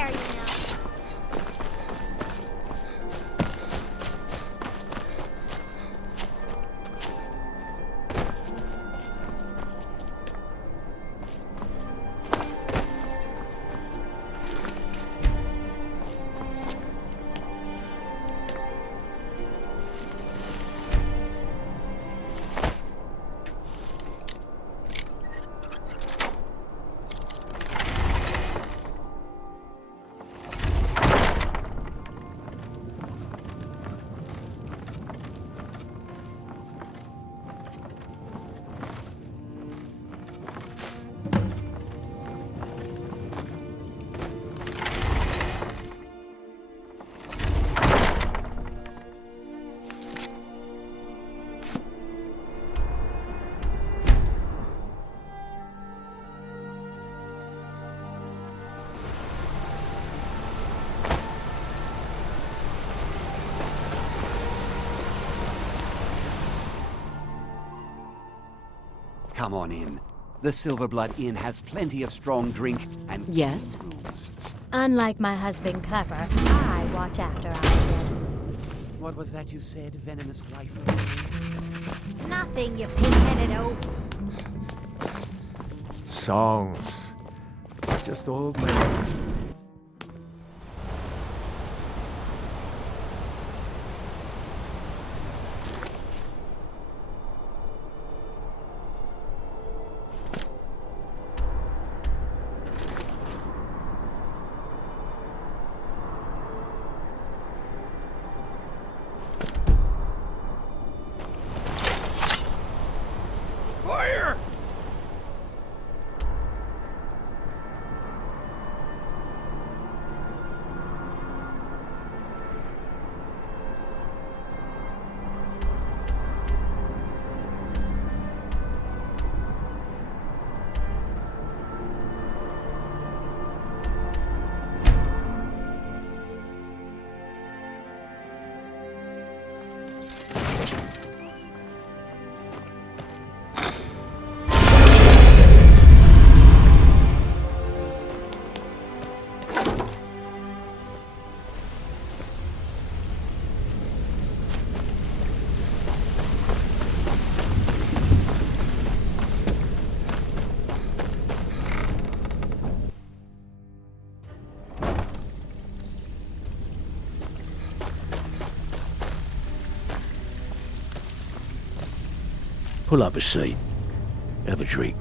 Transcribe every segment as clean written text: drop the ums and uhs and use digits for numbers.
fire, you know. Come on in. The Silverblood Inn has plenty of strong drink and Yes? rooms. Unlike my husband Clever, I watch after our guests. What was that you said, venomous wife? Nothing, you pig-headed oaf. Songs. Just old men. Fire! Pull up a seat. Have a drink.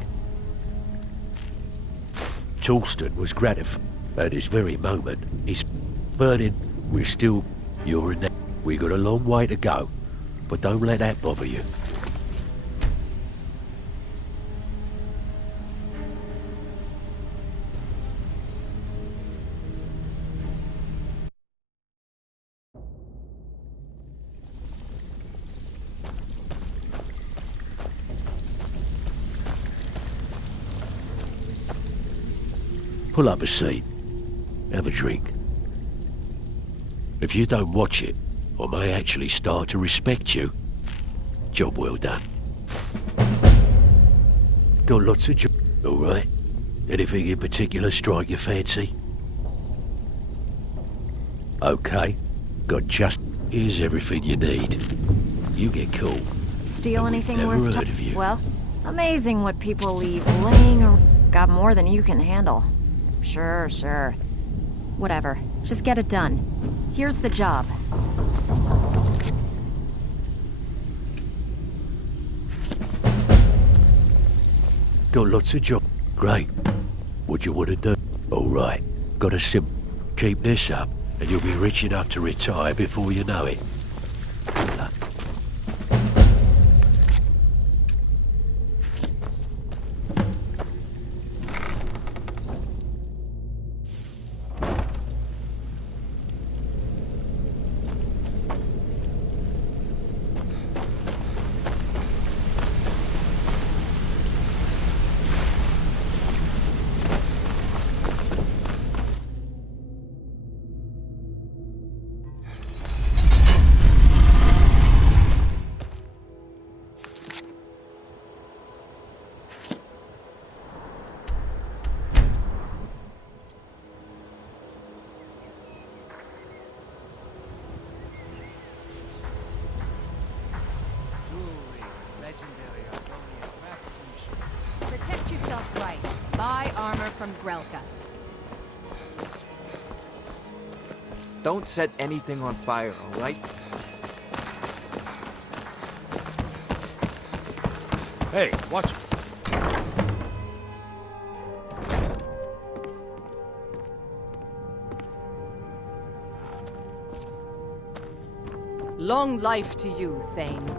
Torsten was gratified at this very moment. He's burning. We're still... You're in there. We got a long way to go. But don't let that bother you. Pull up a seat. Have a drink. If you don't watch it, I may actually start to respect you. Job well done. Got lots of jobs, all right? Anything in particular strike your fancy? Okay. Got just... Here's everything you need. You get cool. Steal anything Never worth heard of you. Well, amazing what people leave laying around. Got more than you can handle. Sure. Whatever. Just get it done. Here's the job. Got lots of jobs. Great. What you want to do? All right. Got a sim. Keep this up, and you'll be rich enough to retire before you know it. Good luck. from Grelka. Don't set anything on fire, all right? Hey, watch it. Long life to you, Thane.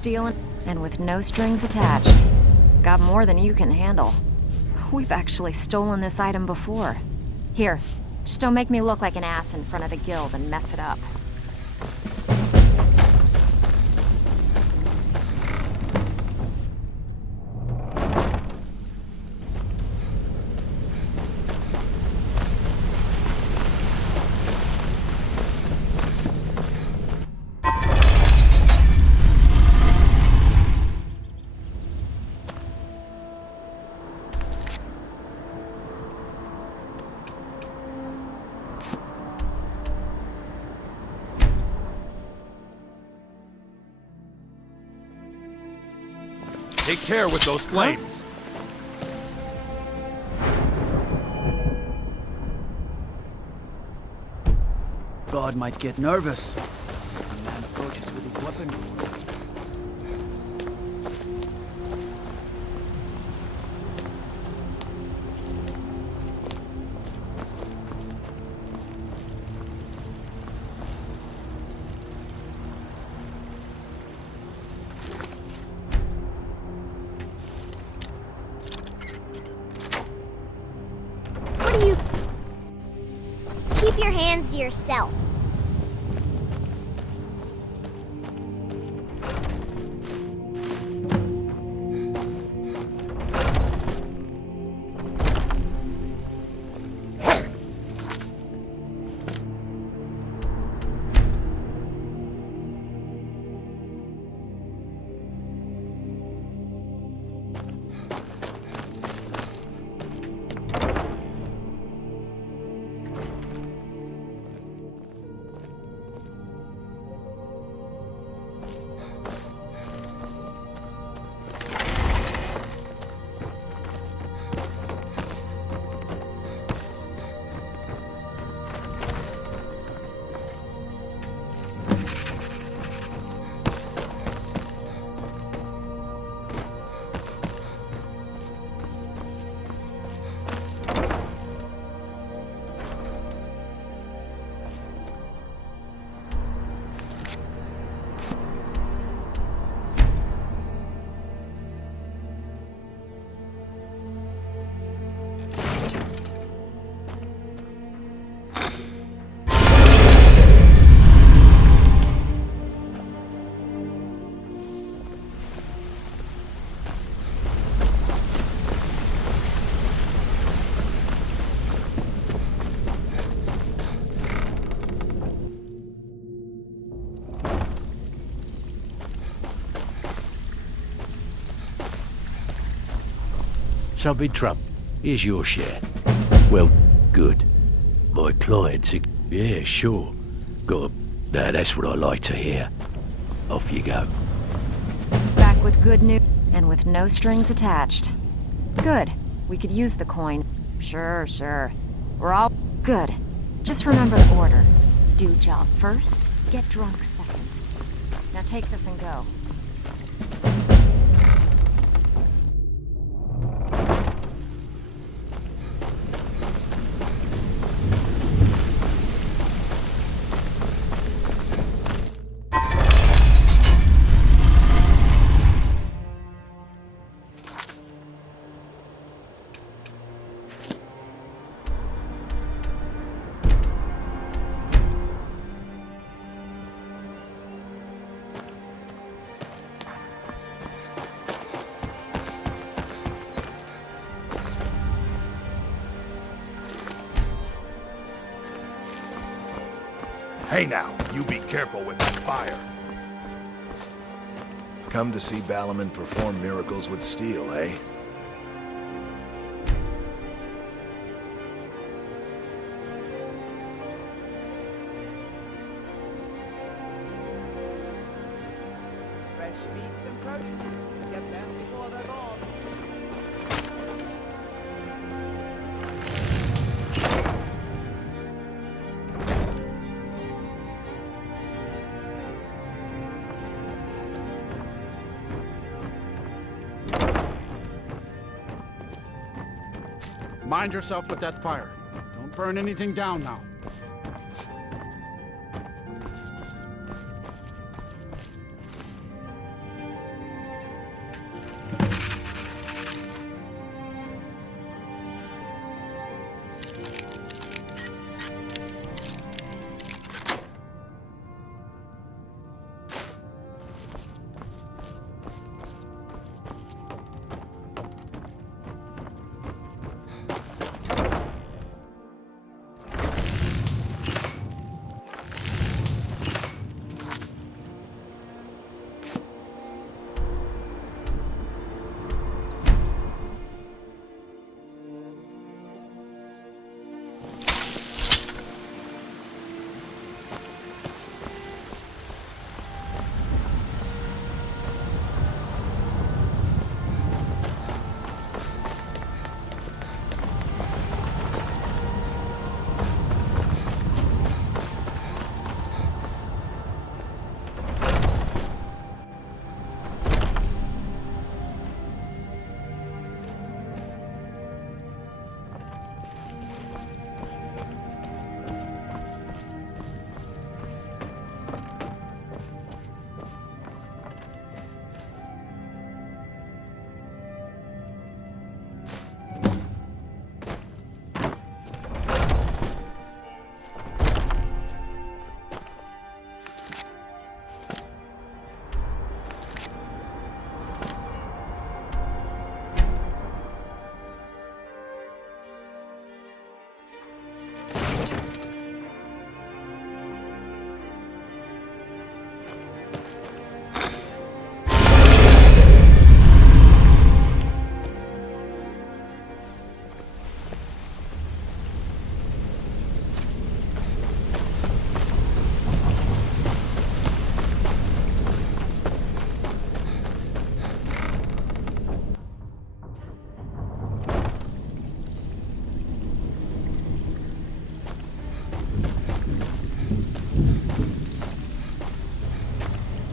Stealing, and with no strings attached. Got more than you can handle. We've actually stolen this item before. Here, just don't make me look like an ass in front of the guild and mess it up. Take care with those flames. God might get nervous. A man approaches with his weapon. What do you... Keep your hands to yourself. Something trouble. Here's your share. Well, good. My clients, yeah, sure. Got 'em. Now that's what I like to hear. Off you go. Back with good news and with no strings attached. Good. We could use the coin. Sure, sure. We're all good. Just remember the order. Do job first, get drunk second. Now take this and go. Hey now, you be careful with that fire. Come to see Balaman perform miracles with steel, eh? Fresh meats and produce. Get them before they're gone. Mind yourself with that fire. Don't burn anything down now.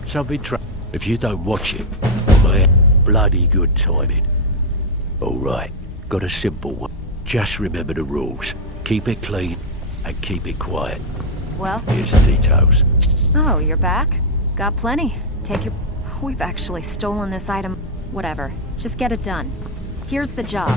Something trouble. If you don't watch it, I may have bloody good timing. Alright, got a simple one. Just remember the rules. Keep it clean and keep it quiet. Well? Here's the details. Oh, you're back? Got plenty. Take your... We've actually stolen this item. Whatever. Just get it done. Here's the job.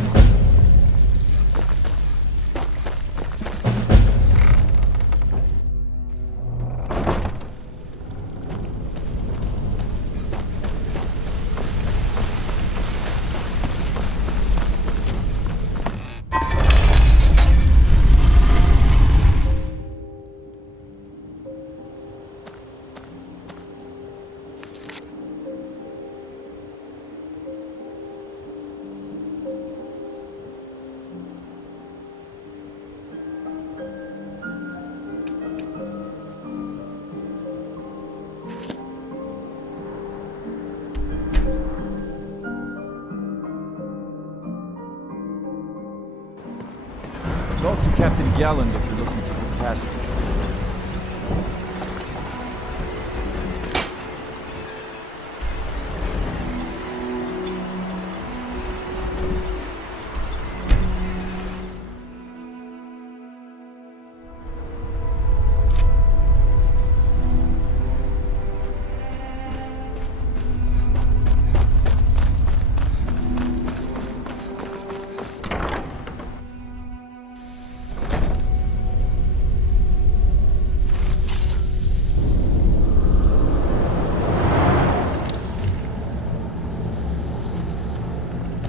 Talk to Captain Galland if you're looking to book passage.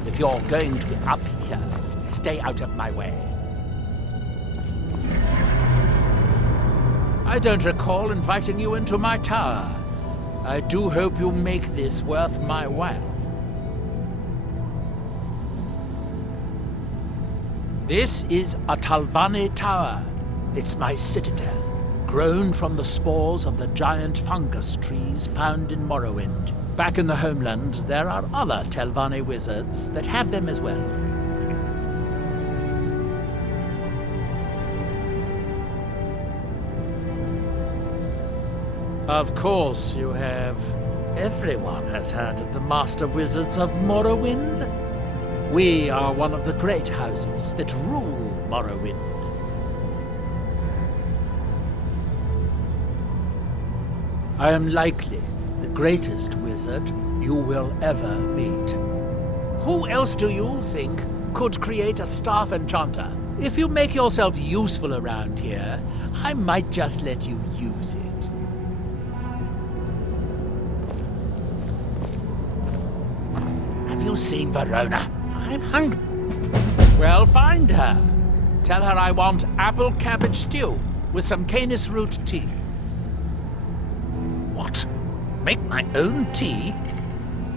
If you're going to be up here, stay out of my way. I don't recall inviting you into my tower. I do hope you make this worth my while. This is a Talvani tower. It's my citadel, grown from the spores of the giant fungus trees found in Morrowind. Back in the homeland, there are other Telvanni wizards that have them as well. Of course you have. Everyone has heard of the Master Wizards of Morrowind. We are one of the great houses that rule Morrowind. I am likely the greatest wizard you will ever meet. Who else do you think could create a staff enchanter? If you make yourself useful around here, I might just let you use it. Have you seen Verona? I'm hungry. Well, find her. Tell her I want apple cabbage stew with some canis root tea. What? Make my own tea?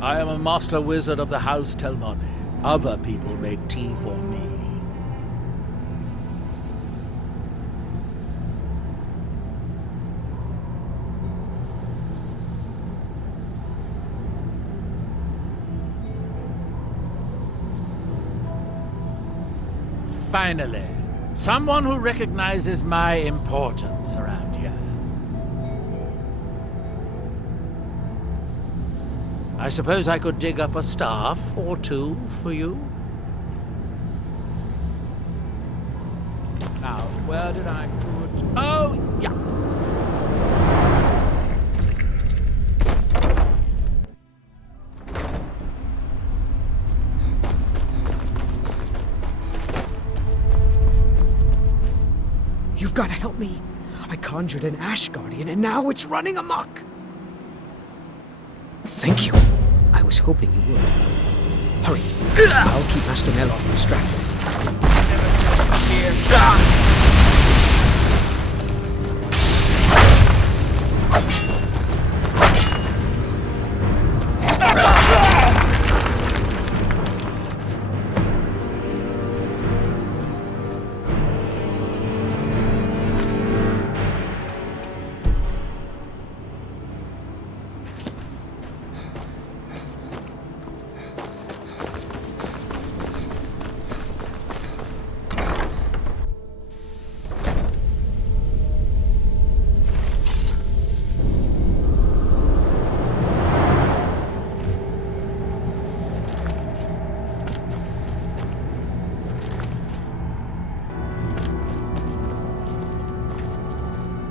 I am a master wizard of the House Telmani. Other people make tea for me. Finally, someone who recognizes my importance around here. I suppose I could dig up a staff or two for you. Now, where did I put... Oh, yeah. You've got to help me. I conjured an Ash Guardian and now it's running amok. Thank you. I was hoping you would. Hurry. I'll keep Master Neloth distracted.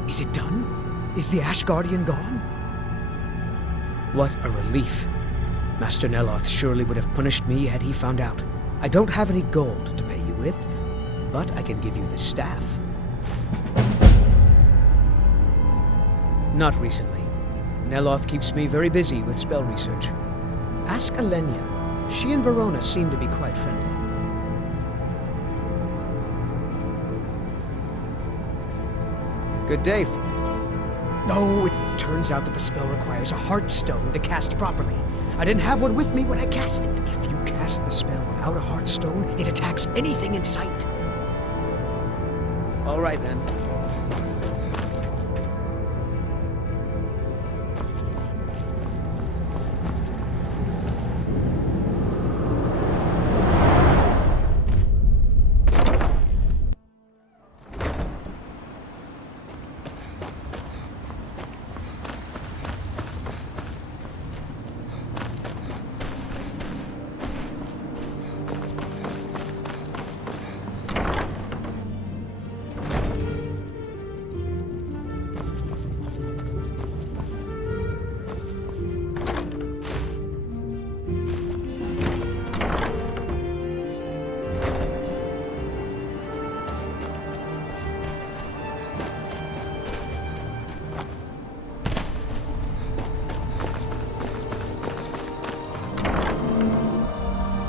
Is it done? Is the Ash Guardian gone? What a relief. Master Neloth surely would have punished me had he found out. I don't have any gold to pay you with, but I can give you the staff. Not recently. Neloth keeps me very busy with spell research. Ask Alenia. She and Verona seem to be quite friendly. Good day. Oh, it turns out that the spell requires a heart stone to cast properly. I didn't have one with me when I cast it. If you cast the spell without a heart stone, it attacks anything in sight. All right, then.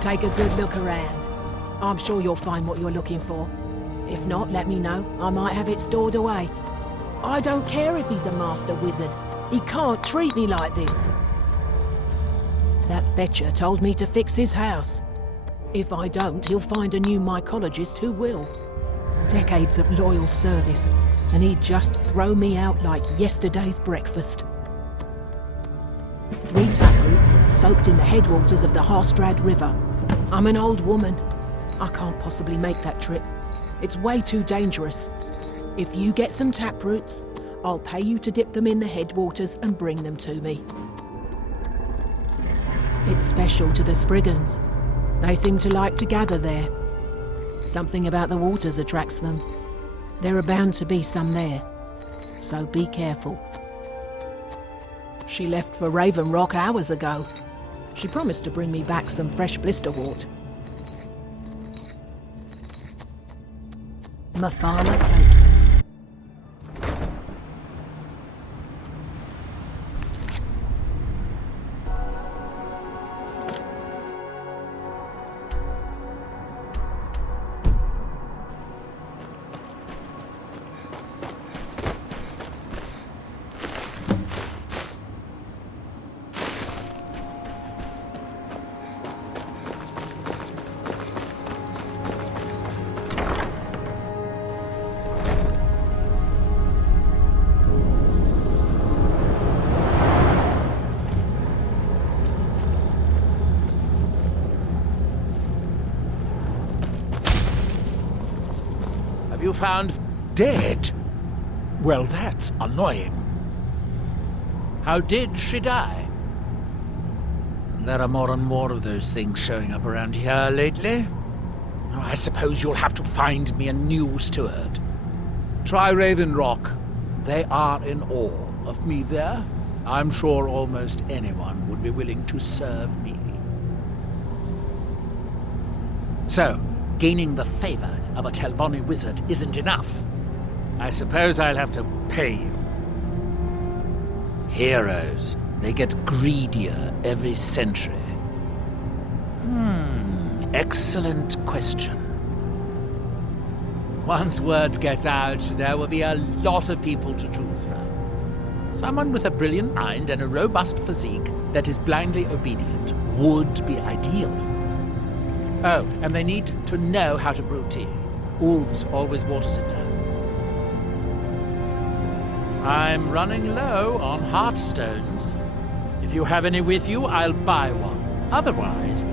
Take a good look around. I'm sure you'll find what you're looking for. If not, let me know. I might have it stored away. I don't care if he's a master wizard. He can't treat me like this. That fetcher told me to fix his house. If I don't, he'll find a new mycologist who will. Decades of loyal service, and he'd just throw me out like yesterday's breakfast. 3 taproots soaked in the headwaters of the Harstrad River. I'm an old woman. I can't possibly make that trip. It's way too dangerous. If you get some taproots, I'll pay you to dip them in the headwaters and bring them to me. It's special to the Spriggans. They seem to like to gather there. Something about the waters attracts them. There are bound to be some there, so be careful. She left for Raven Rock hours ago. She promised to bring me back some fresh blisterwort. Mafala Coat. You found dead? Well, that's annoying. How did she die? There are more and more of those things showing up around here lately. I suppose you'll have to find me a new steward. Try Raven Rock. They are in awe of me there. I'm sure almost anyone would be willing to serve me. So, gaining the favor of a Telvanni wizard isn't enough. I suppose I'll have to pay you. Heroes, they get greedier every century. Excellent question. Once word gets out, there will be a lot of people to choose from. Someone with a brilliant mind and a robust physique that is blindly obedient would be ideal. Oh, and they need to know how to brew tea. Wolves always waters it down. I'm running low on heartstones. If you have any with you, I'll buy one. Otherwise,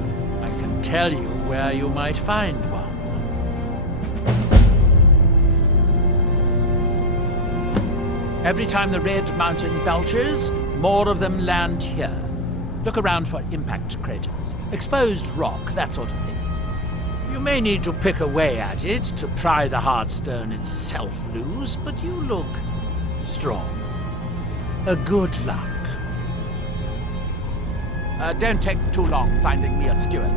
I can tell you where you might find one. Every time the Red Mountain belches, more of them land here. Look around for impact craters, exposed rock, that sort of thing. You may need to pick away at it to pry the hardstone itself loose, but you look strong. Good luck. Don't take too long finding me a steward.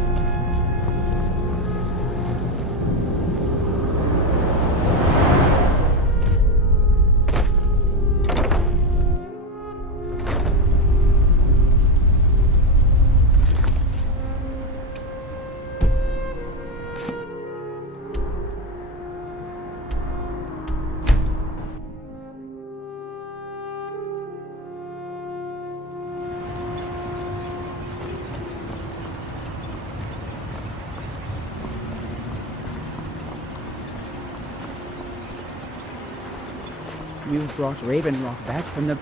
You've brought Raven Rock back from the...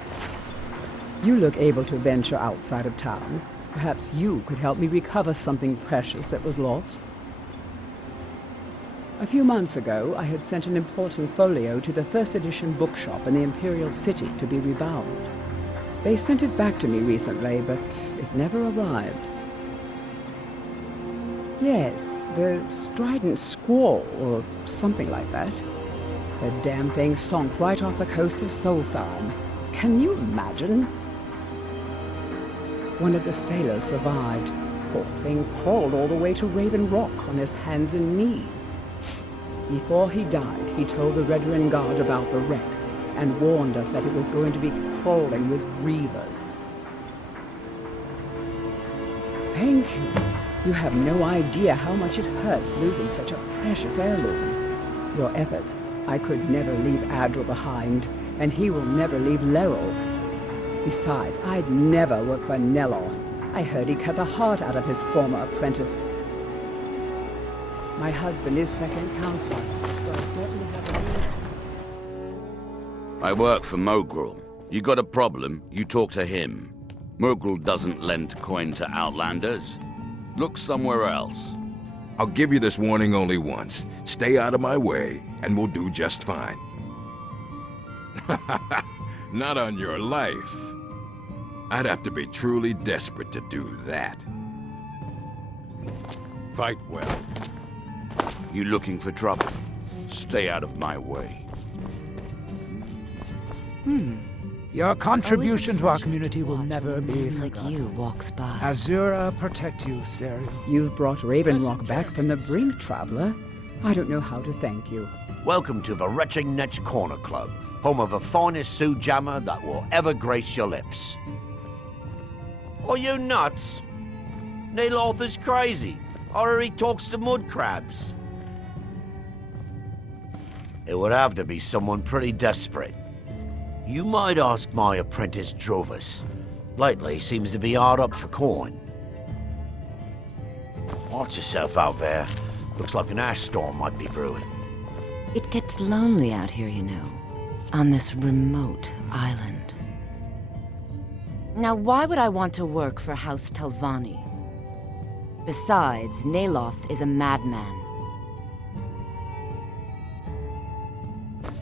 You look able to venture outside of town. Perhaps you could help me recover something precious that was lost. A few months ago, I had sent an important folio to the first edition bookshop in the Imperial City to be rebound. They sent it back to me recently, but it never arrived. Yes, the Strident Squall, or something like that. The damn thing sunk right off the coast of Solstheim. Can you imagine? One of the sailors survived. Poor thing crawled all the way to Raven Rock on his hands and knees. Before he died, he told the Redoran Guard about the wreck and warned us that it was going to be crawling with reavers. Thank you. You have no idea how much it hurts losing such a precious heirloom. Your efforts, I could never leave Adra behind, and he will never leave Leril. Besides, I'd never work for Neloth. I heard he cut the heart out of his former apprentice. My husband is second counselor, so I certainly have a... I work for Mogrul. You got a problem, you talk to him. Mogrul doesn't lend coin to outlanders. Look somewhere else. I'll give you this warning only once. Stay out of my way, and we'll do just fine. Not on your life. I'd have to be truly desperate to do that. Fight well. You looking for trouble? Stay out of my way. Your contribution to our community will never be like forgotten. you walks by. Azura protect you, Ciri. You've brought Raven Rock back from the brink, traveler. I don't know how to thank you. Welcome to the Retching Netch Corner Club, home of the finest Sue Jammer that will ever grace your lips. Are you nuts? Neloth is crazy, or he talks to mud crabs. It would have to be someone pretty desperate. You might ask my apprentice Drovis. Lately seems to be hard up for coin. Watch yourself out there. Looks like an ash storm might be brewing. It gets lonely out here, you know, on this remote island. Now, why would I want to work for House Telvanni? Besides, Neloth is a madman.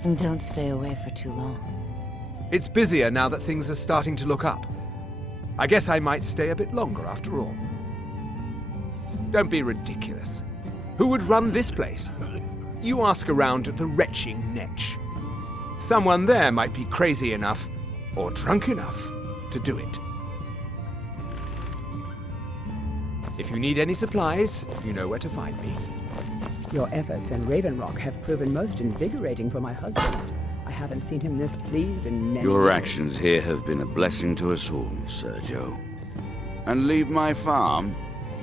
And don't stay away for too long. It's busier now that things are starting to look up. I guess I might stay a bit longer after all. Don't be ridiculous. Who would run this place? You ask around the Retching Netch. Someone there might be crazy enough, or drunk enough, to do it. If you need any supplies, you know where to find me. Your efforts in Raven Rock have proven most invigorating for my husband. I haven't seen him this pleased in many Your years. actions here have been a blessing to us all, Sergio. And leave my farm?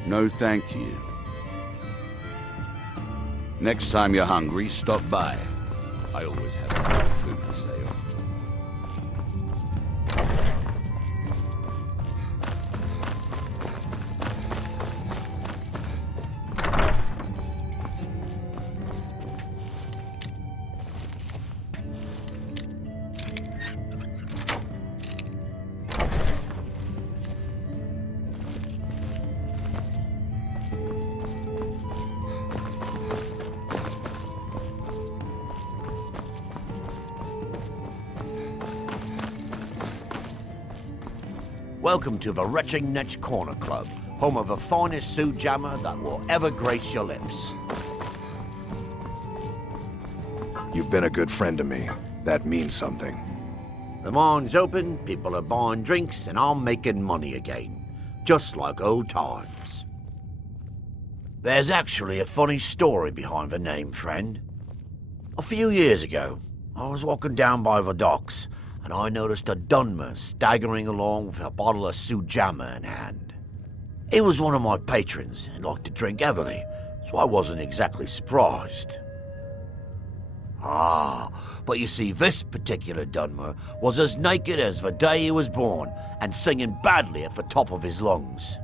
No thank you. Next time you're hungry, stop by. I always have food for sale. Welcome to the Retching Netch Corner Club, home of the finest Sue Jammer that will ever grace your lips. You've been a good friend to me. That means something. The mine's open, people are buying drinks, and I'm making money again. Just like old times. There's actually a funny story behind the name, friend. A few years ago, I was walking down by the docks, and I noticed a Dunmer staggering along with a bottle of Sue Jammer in hand. He was one of my patrons and liked to drink heavily, so I wasn't exactly surprised. But you see, this particular Dunmer was as naked as the day he was born and singing badly at the top of his lungs.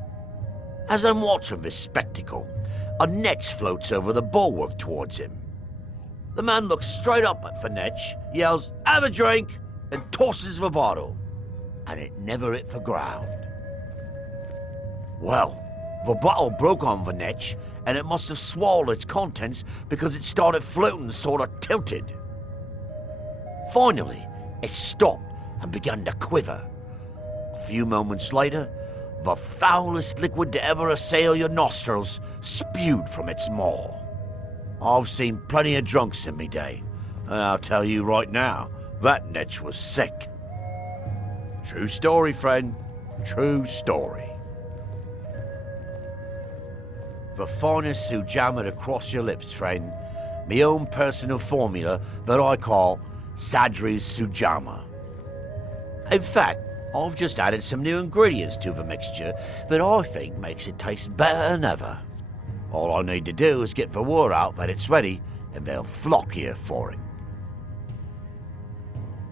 As I'm watching this spectacle, a Netch floats over the bulwark towards him. The man looks straight up at the Netch, yells, "Have a drink!" and tosses the bottle, and it never hit the ground. Well, the bottle broke on the Netch, and it must have swallowed its contents because it started floating sort of tilted. Finally, it stopped and began to quiver. A few moments later, the foulest liquid to ever assail your nostrils spewed from its maw. I've seen plenty of drunks in me day, and I'll tell you right now, that Netch was sick. True story, friend. True story. The finest Sue Jammer to cross your lips, friend. Me own personal formula that I call Sadri's Sue Jammer. In fact, I've just added some new ingredients to the mixture that I think makes it taste better than ever. All I need to do is get the word out that it's ready, and they'll flock here for it.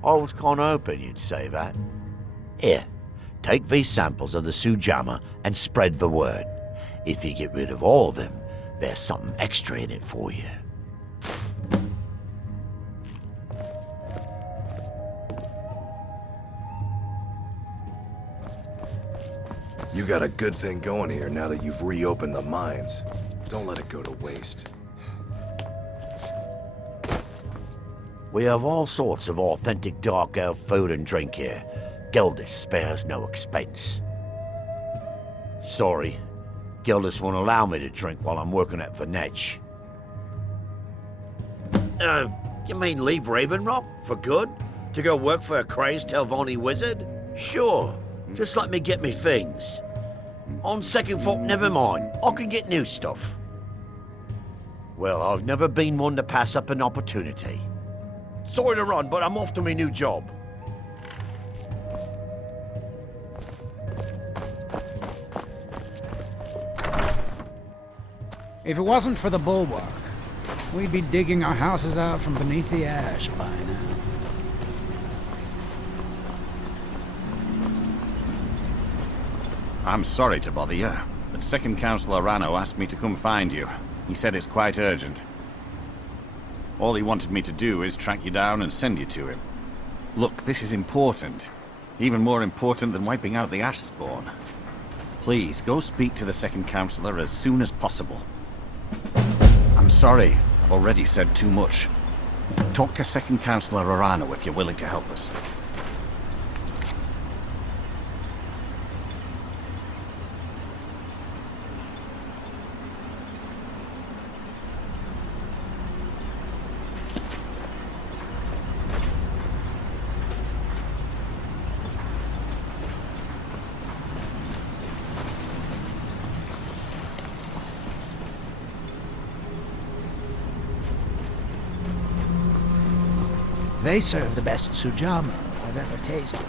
I was kind of hoping you'd say that. Here, take these samples of the sujama and spread the word. If you get rid of all of them, there's something extra in it for you. You got a good thing going here now that you've reopened the mines. Don't let it go to waste. We have all sorts of authentic dark elf food and drink here. Gildas spares no expense. Sorry, Gildas won't allow me to drink while I'm working at Venetch. You mean leave Raven Rock for good? To go work for a crazed Telvanni wizard? Sure, just let me get me things. On second thought, never mind. I can get new stuff. Well, I've never been one to pass up an opportunity. Sorry to run, but I'm off to my new job. If it wasn't for the bulwark, we'd be digging our houses out from beneath the ash by now. I'm sorry to bother you, but Second Councillor Rano asked me to come find you. He said it's quite urgent. All he wanted me to do is track you down and send you to him. Look, this is important. Even more important than wiping out the ash spawn. Please, go speak to the Second Councillor as soon as possible. I'm sorry, I've already said too much. Talk to Second Councillor Arano if you're willing to help us. They serve the best sujama I've ever tasted.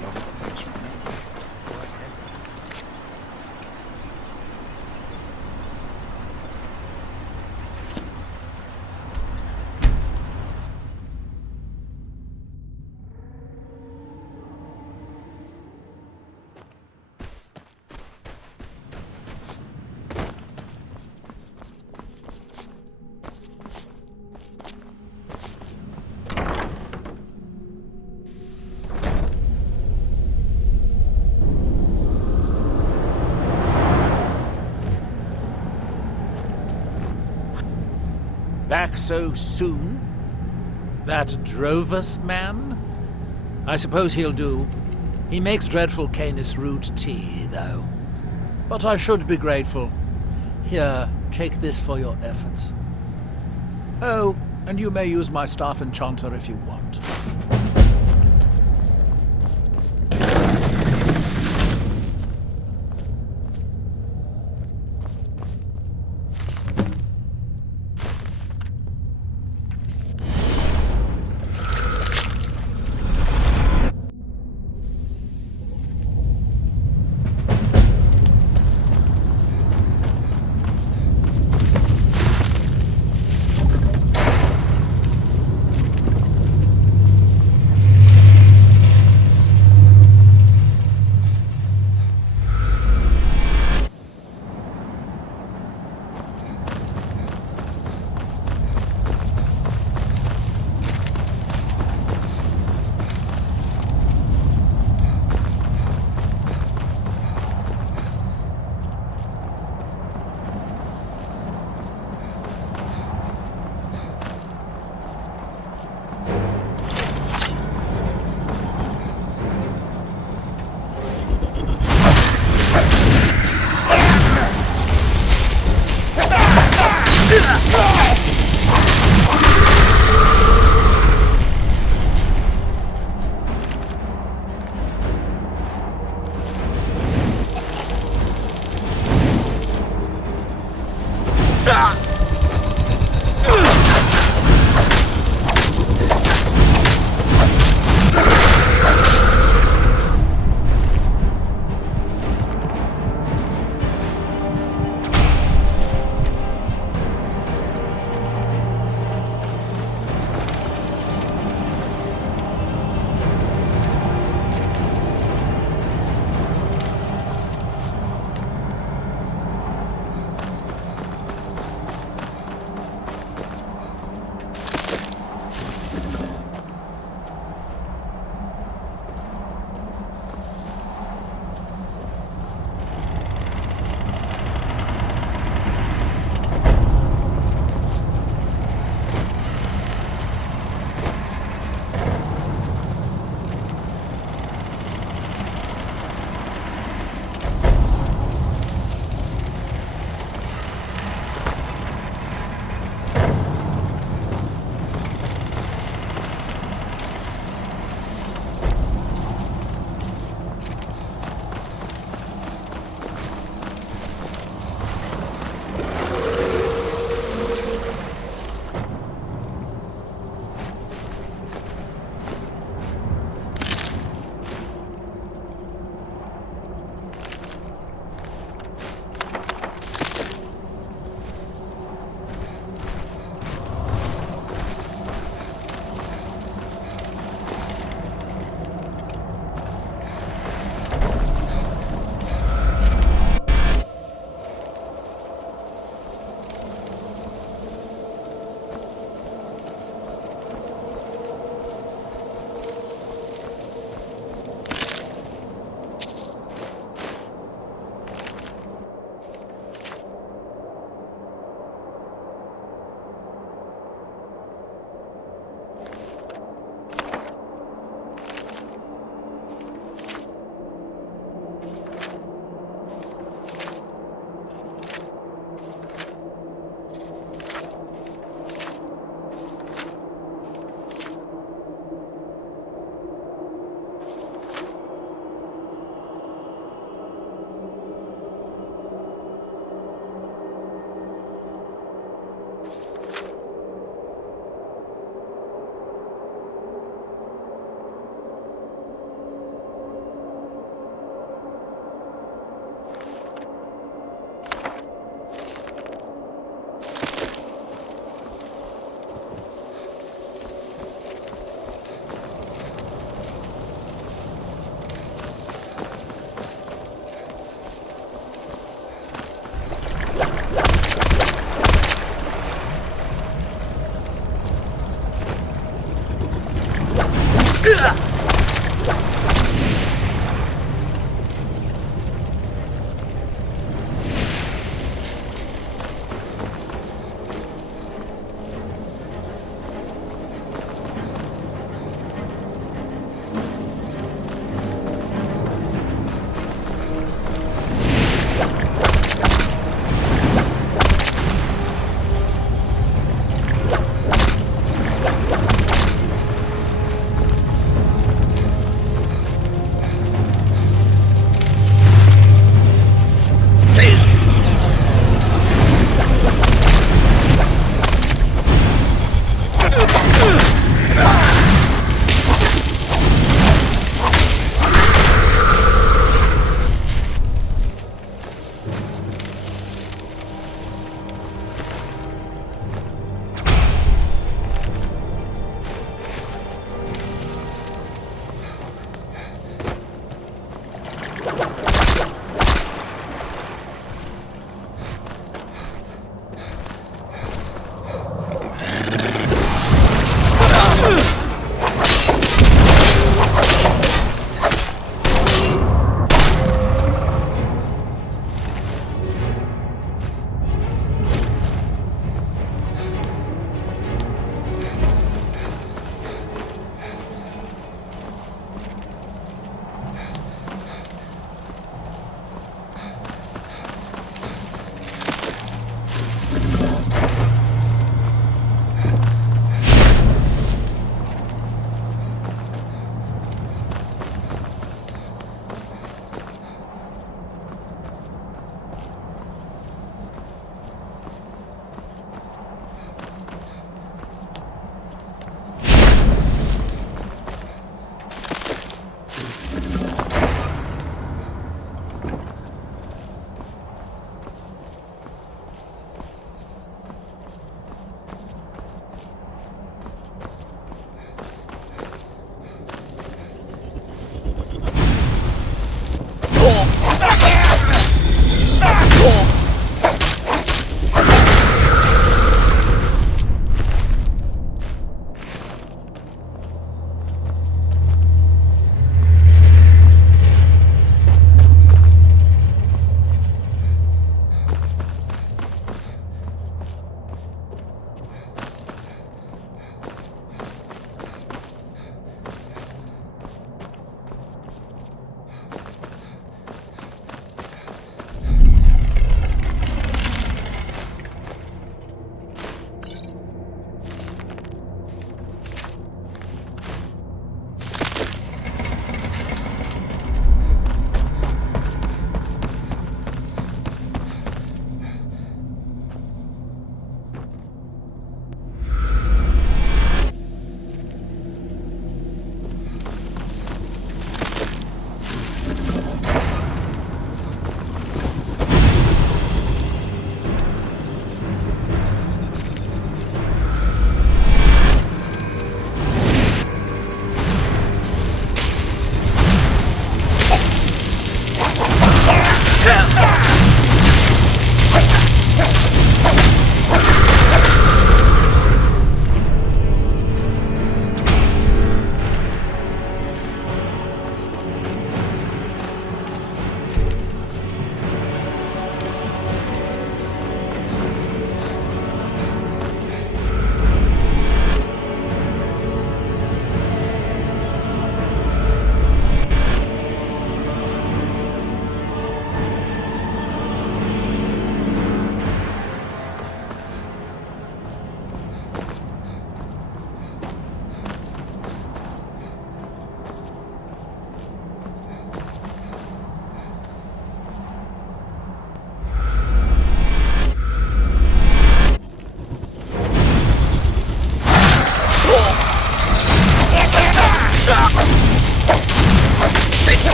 Back so soon? That Drovus man? I suppose he'll do. He makes dreadful Canis root tea, though. But I should be grateful. Here, take this for your efforts. Oh, and you may use my staff enchanter if you want.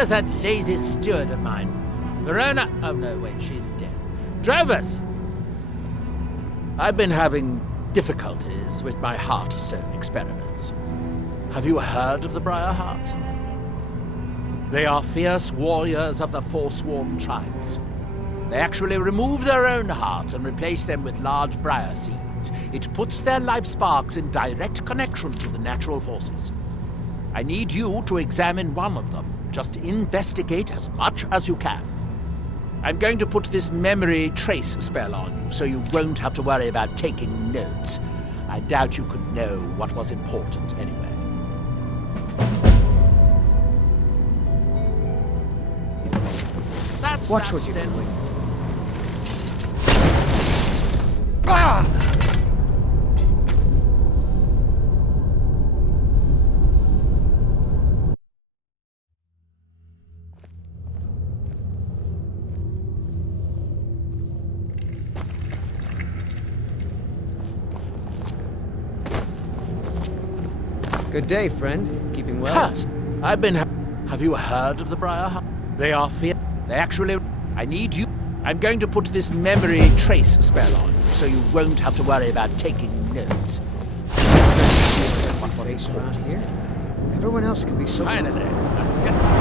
Where's that lazy steward of mine? Verona? Oh no, wait, she's dead. Drovers! I've been having difficulties with my Heartstone experiments. Have you heard of the Briar Hearts? They are fierce warriors of the Forsworn tribes. They actually remove their own hearts and replace them with large briar seeds. It puts their life sparks in direct connection to the natural forces. I need you to examine one of them. Just investigate as much as you can. I'm going to put this memory trace spell on you, so you won't have to worry about taking notes. I doubt you could know what was important anyway. Watch what you're doing. Ah! Good day, friend. Keeping well? Cursed. I've been... Have you heard of the Briar Heart? They are fierce. They actually... I need you. I'm going to put this memory trace spell on you, so you won't have to worry about taking notes. It's nice to see a friendly face around here. Everyone else can be so... Finally.